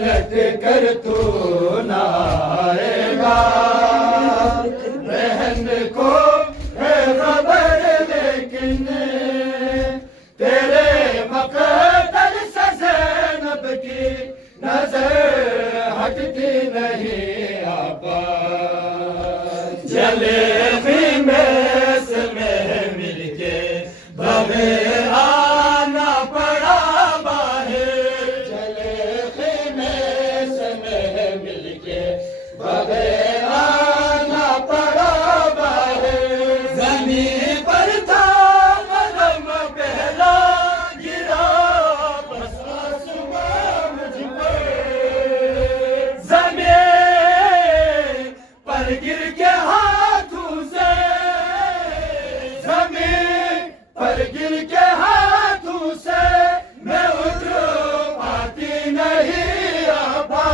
पलट कर तू ना आएगा। बहन को है खबर लेकिन तेरे मक़तल से ज़ैनब की नजर हटती नहीं आबा। जले ख़ीमे से में मिलके बग़ैर आना पड़ा बाहर। जले ख़ीमे से में मिलके बग़ैर आना पड़ा बाहर। ज़मीन पर था मरहम पहला गिरा बस आसमां मुझ पर। ज़मीन पर गिर के हाथों से, ज़मीन पर गिर के हाथों से मैं उठ पाती नहीं आबा।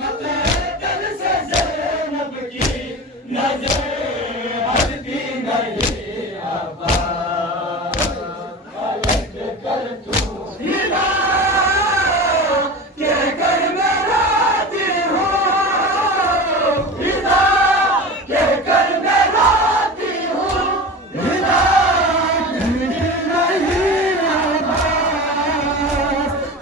मक़तल से ज़ैनब की नज़र हटती नहीं आबा। पलट कर तू हिला के कर मैं राती हूँ। हिला के कर मैं राती हूँ। हिला नहीं आबा।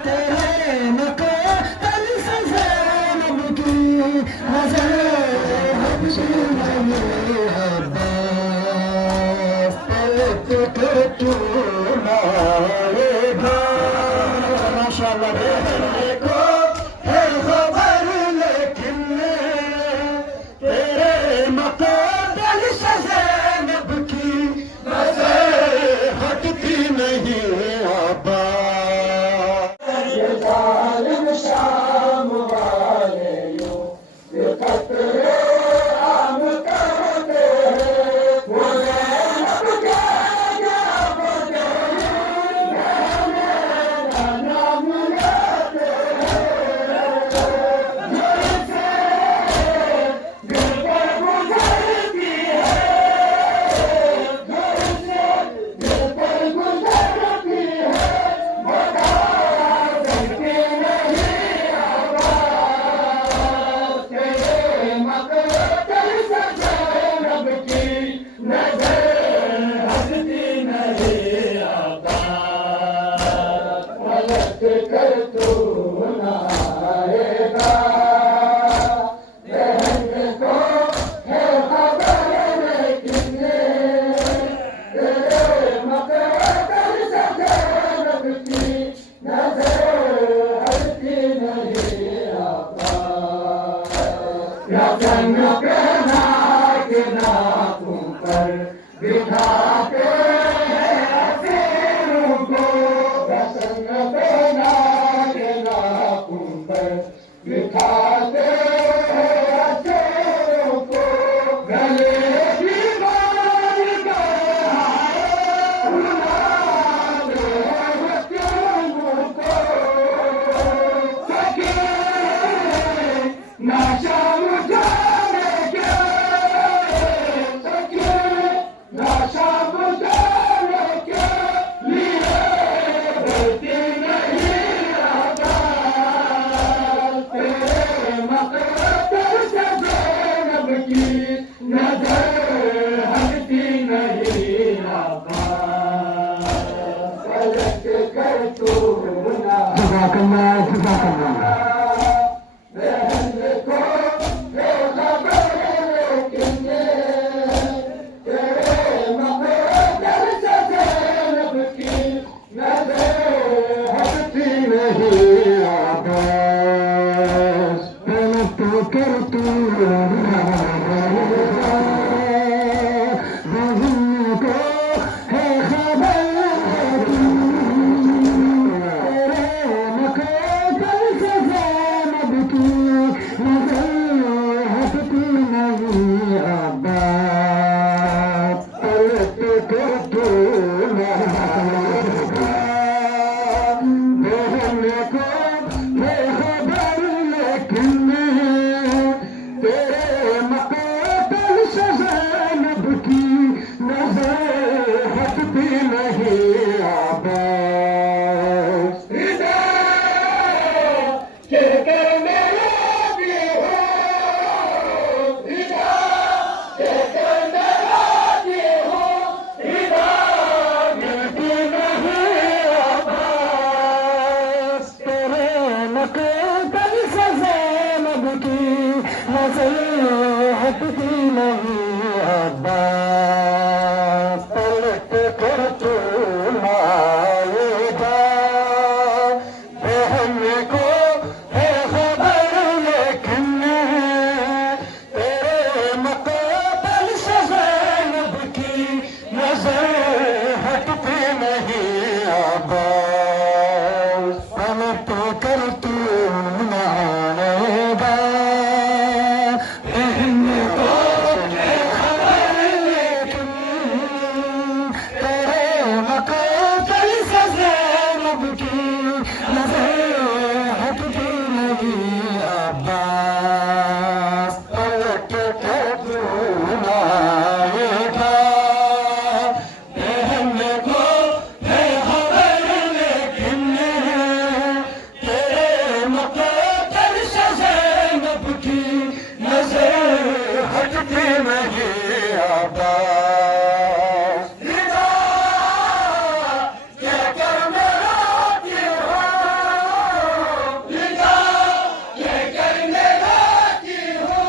तेरे मक़तल से ज़ैनब की नज़र हटती नहीं आबा। पलट कर तू ना आएगा। माशाअल्लाह को है खबर लेकिन तेरे मक़तल से ज़ैनब की नज़र हटती नहीं आबा। ये ज़ालिम शाम वाले यूं ये क़त्ले आम करते हैं। वो ज़ैनब के गिरफ़ मेरा नाम लेते हैं। दिल से दिल पर गुज़रती है। दिल से दिल पर गुज़रती है। बता सकती नहीं आबा। तेरे मक़तल से ज़ैनब की नज़र हटती नहीं आबा। पलट कर तू ना आएगा। बहन को है खबर लेकिन तेरे मक़तल से ज़ैनब की नज़र हटती नहीं आबा। रतन पहना के नाखून पर बिठाते हैं हसीनों को। रतन पहना के नाखून पर बिठाते हैं हसीनों को। गले की बाल का बुलाते हैं हसीनों को। सके ना शाम जाने के, सके ना शाम जाने के लिए बढ़ती नहीं आबा। तेरे मक़तल से ज़ैनब की नज़र हटती नहीं आबा। पलट कर तू ना बहन को है खबर लेकिन तेरे मक़तल से ज़ैनब की नज़र हटती नहीं आबा। पलट कर तू ना आएगा। बहन को है खबर लेकिन तेरे मक़तल से नजर हटती नहीं अब्बास पलट कर तू न आएगा कहने को है खबर लेकिन तेरे मुक़द्दर से ज़ैनब की नजर हटती नहीं अब्बास निदा ये कर मेरा क्यों निदा ये कर मेरा क्यों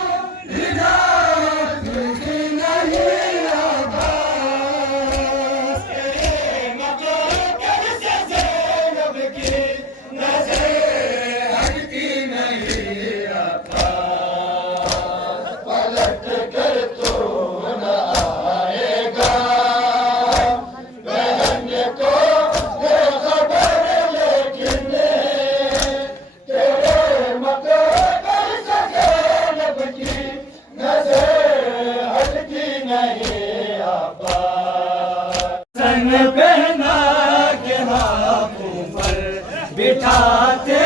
निदा तुझे नहीं अब्बास तेरे मुक़द्दर से ज़ैनब की नजर हटती नहीं अब्बास पलट कर तो न आएगा कहने को है खबर लेकिन तेरे मुक़द्दर से ज़ैनब की नजर हटती नहीं अब्बास सन पहना के हाथों पर बिठाते